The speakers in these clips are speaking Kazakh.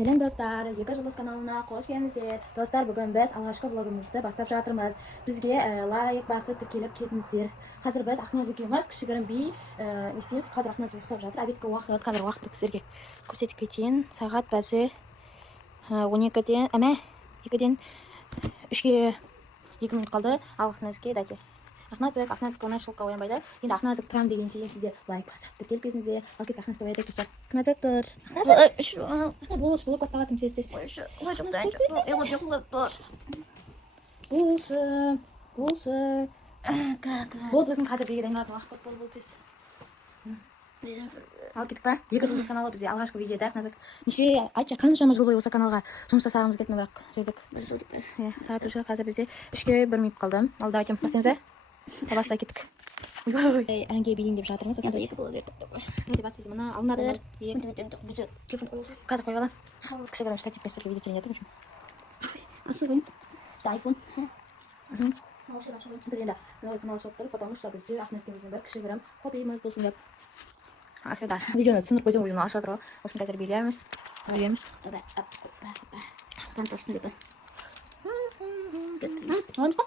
Selam dostlar, Yaka Жылдыз каналына қош келдіңіздер. Достар, бүгін біз алғашқы влогымызды бастап жатырмыз. Бізге лайк басып тіркеліп кетіңіздер. Қазір біз Ақназ екеуміз кішігірім би не істейміз. Қазір Ақназ ұйықтап жатыр. Обедке уақыт, қазір уақытты сіздерге көрсетіп кетейін. Сағат бәзі 12-ден 3-ге 2 минут қалды. Ал Ақназге дәте. Ақназық оңай шылыққа оянбайды. Енді Ақназық тұрам дегенше сіздер лайк басып тіркеліп кетіңіздер. Ал кет Ақназды оятайық достар. Ақназық тұр. Болыш блок баставатым тез-тез. Болшы. Бол біздің қазір беге дайындалатын уақыт болды тез. Ал кеттік па? Екі Жылдыз каналы бізде алғашқы видеода Ақназық. Неше айтшы қаншама жыл бойы осы каналға жұмыс жасағымыз келетін, бірақ жүрдік. Сағат уже қазір бізде 3-ге 1 минут қалды. Ал давайте бастаймыз. Бастай кеттік. Ой, әнге билейін деп жатырмыз. Екі бола бердік. Өте бас бізде мына алынады. Қазір қойып алам. Кішігірім штативпен видео түсірейін жатырмын. Ашығын. Айфон. Біз енді мынау соқтырып, потому что бізде Ақназымыздың бір кішігірім хоббиіміз болсын деп. Ашыда видеоны түсіндіріп қойсам ойын ашып жатыр ғой. Осыны қазір билейміз. Ойлаймыз. Тантосын деп. Оламыз ба?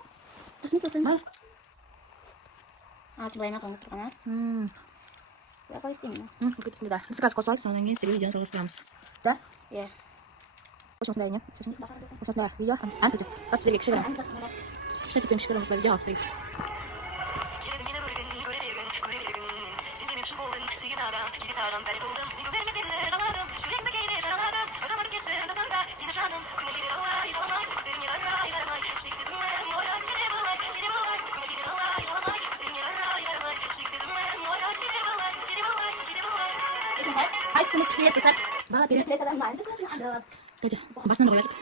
Түсініп Тибайма қаңып тұрғана. Қалай істеймін? Көтісінде да. Біз қазір қосылайық, содан кейін сізге видеоны жалғастырамыз. Да? Иә. Осындай не? Осындай видео. Ән көтіп. Бас сіздерге кішігірім. Штативпен кішігірім осылай видео алып берейік. Қайсымыз кішкене достар? Бала береді. Дәді, басынан да қояды. Қайсымыз кішкене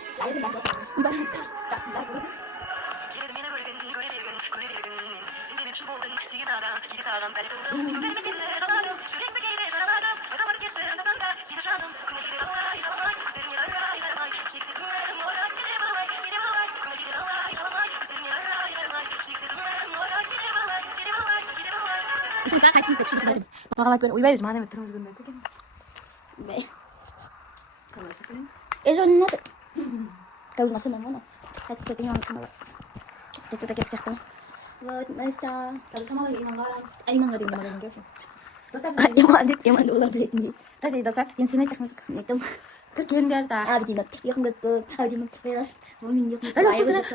достар? Бағалап бер, ойбай біз маған түріміз көрмеді екен. Бей. Eso no te... Cậu mà xem món nào. Hãy cho tiếng ngon không được. Tôi kẹp sạch thôi. Rồi, bây giờ... Cậu sao mà lại ngon đó? Anh mà đi mà đừng kêu. Em ăn đủ lần gì. Đó gì đó sao? Em xin nói chắc nó tum. Cứ kiên ra ta. Thì nó không được cơ. Thì mình phải là mình được.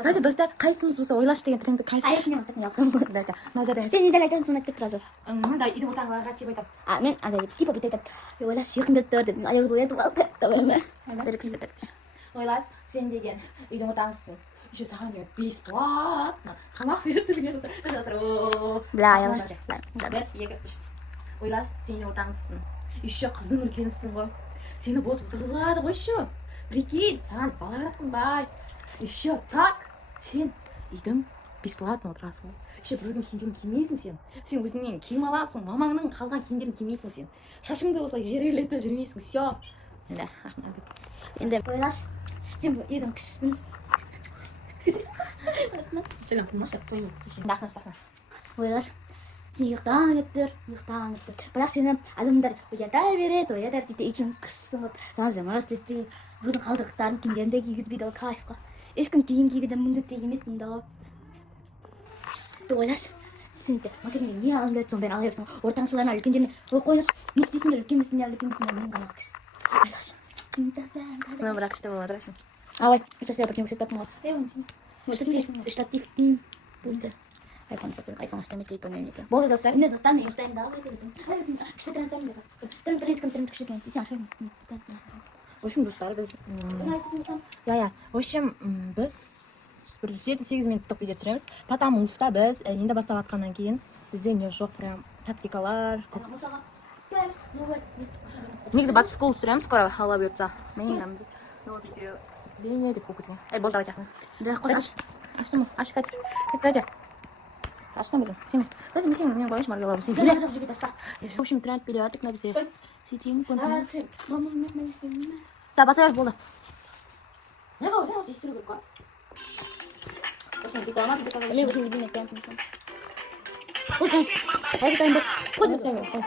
Rồi достар, қайсымыз осы ойлаш деген трендті қайсымыз? Аясың емес тек яқтым. Да. Назардан. Сен не айтасың соны айтып тұрады. Да, иди ортаңға тиіп айтам. Мен андай типа бүйтіп айтам. Ойлаш жақында тұр деп. Аяғы оятып алды. Тамам. Берекесіз. Ойлаш, сен деген үйдің ортаңғысың. Еще саған деген бесплатно тамақ беріп тұрген. Бля, я уже. Да, бер, екі, үш. Ойлаш, сен ортаңғысың. Еще қыздың үлкенісің ғой. Сені бос отырғызады ғой еще. Прикинь, саған бала жатқызбай. Еще так, сен үйдің бесплатно отырасың ғой. Еще біреудің киімдерін кимейсің сен. Сен өзіңнен киім аласың, мамаңның қалған киімдерін кимейсің сен. Шашыңды осылай жерелетіп жүрмейсің, все. Енді ойлаш, сен үйдің кішісің. Сәлем, қылмашы, қойма. Ақназ басына. Ойлаш. Сен ұйықтан өттір. Бірақ сені адамдар оята береді, дейді, ичің қышсын ғып, намаз етпейді, өзің қалдықтарын киімдерінде кигізбейді, ол кайфқа. Ешкім киім кигіден міндетті емеспін да. Ойлаш, сен магазинге не алынды айтсың, бәрін ала берсің, ортаңшыларына үлкендеріне қойыңыз, не істейсіңдер, үлкенмесіңдер, мен ғана кісіз. Ойлаш. Сына бірақ іште болады рәсің. Алай, үшәсілер бірден өшетпәпін ғой. Штативтің болды. Айфон аштамайды ипомем екен. Болды достар. Енді достармен ұйықтайын да алай бердім. Кішті трендтерім деді. Трендскім тренд кішіген. Десең ашайын. В общем, достар, біз... В общем, біз 7-8 минуттық видео түсіреміз. Потому что біз енді бастап атқаннан кейін бізде не жоқ, прям тактикалар. Негізі батыс скол түсіреміз, скоро алла бұйыртса. Мен енеміз. Бейне деп көкітіңе. Бол давай тақыңыз. Да, қош. Аштым, ашық қайтыр. Кет, Аштан білем. Сен мен қойыш маргалабым. Сен біле. В общем, тренд билетик на бізде. Сетейін көндім. Да, баса бәр болды. Не қау, жестіру көріп қой. Осыны бүйтіп ама, бүйтіп қағай. Мен өзім едім еттен. Қой, жан. Қой, қойын бұд. Қой, жан. Қой.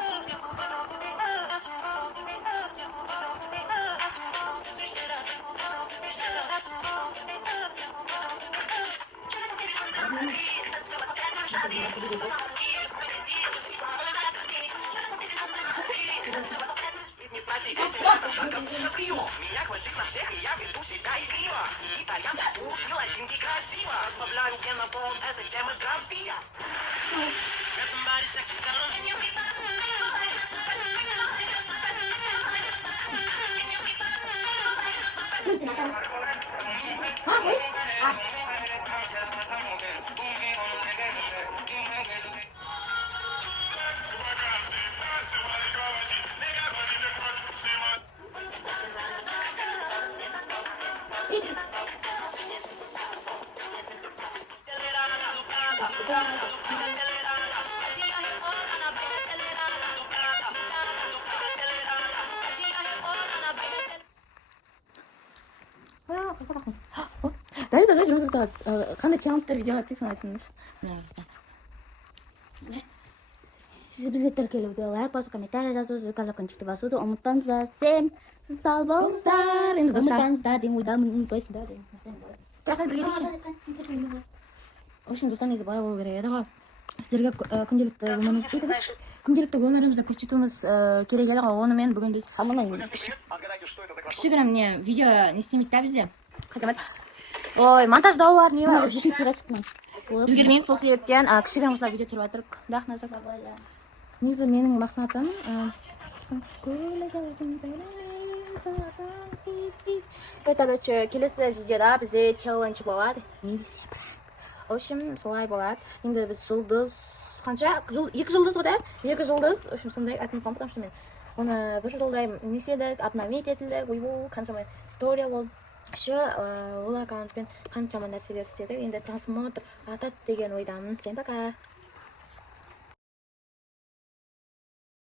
пиво. Меня хватит на всех, и я веду себя игриво. Итальянка не очень красиво. Разбавляю генопол, это демография. Дайда журналистаа қандай челленджтер видео 찍саң айтыңызшы. Мына баста. Бізге тіркелуге лайк басу, комментарий жазу, колокольчикті басуды ұмытпаңыздар. Сен сау болыңыздар. Енді достар. Ұмытпаңыздар деген ойдамын, ұмытпайсыңдар деген. Жақсы бірге дейші. В общем, достар негізі бай болу керек еді ғой. Сіздерге күнделікті өмірімізді көрсетуіміз керек еді ғой. Оны мен бүгін біз кішігірім не видео не істемейді да бізде. Ой, монтаждау бар, не бар? Үлгермеймін, сол себептен кішігірім осылай видео түсіріп жатырмық. Бірақ назар. Негізі менің мақсатым короче, келесі видеода бізде челлендж болады. Немесе в общем, солай болады. Енді біз жұлдыз қанша? 2 жұлдыз ғой да? 2 жұлдыз. В общем, сондай айтып қалдым, потому что мен оны бір жылдай неседі, обновить етілді. Ойбу, қаншама история болды. Еще ол аккаунтпен қаншама нәрселер істедік. Енді просмотр атады деген ойдамын. Всем пока.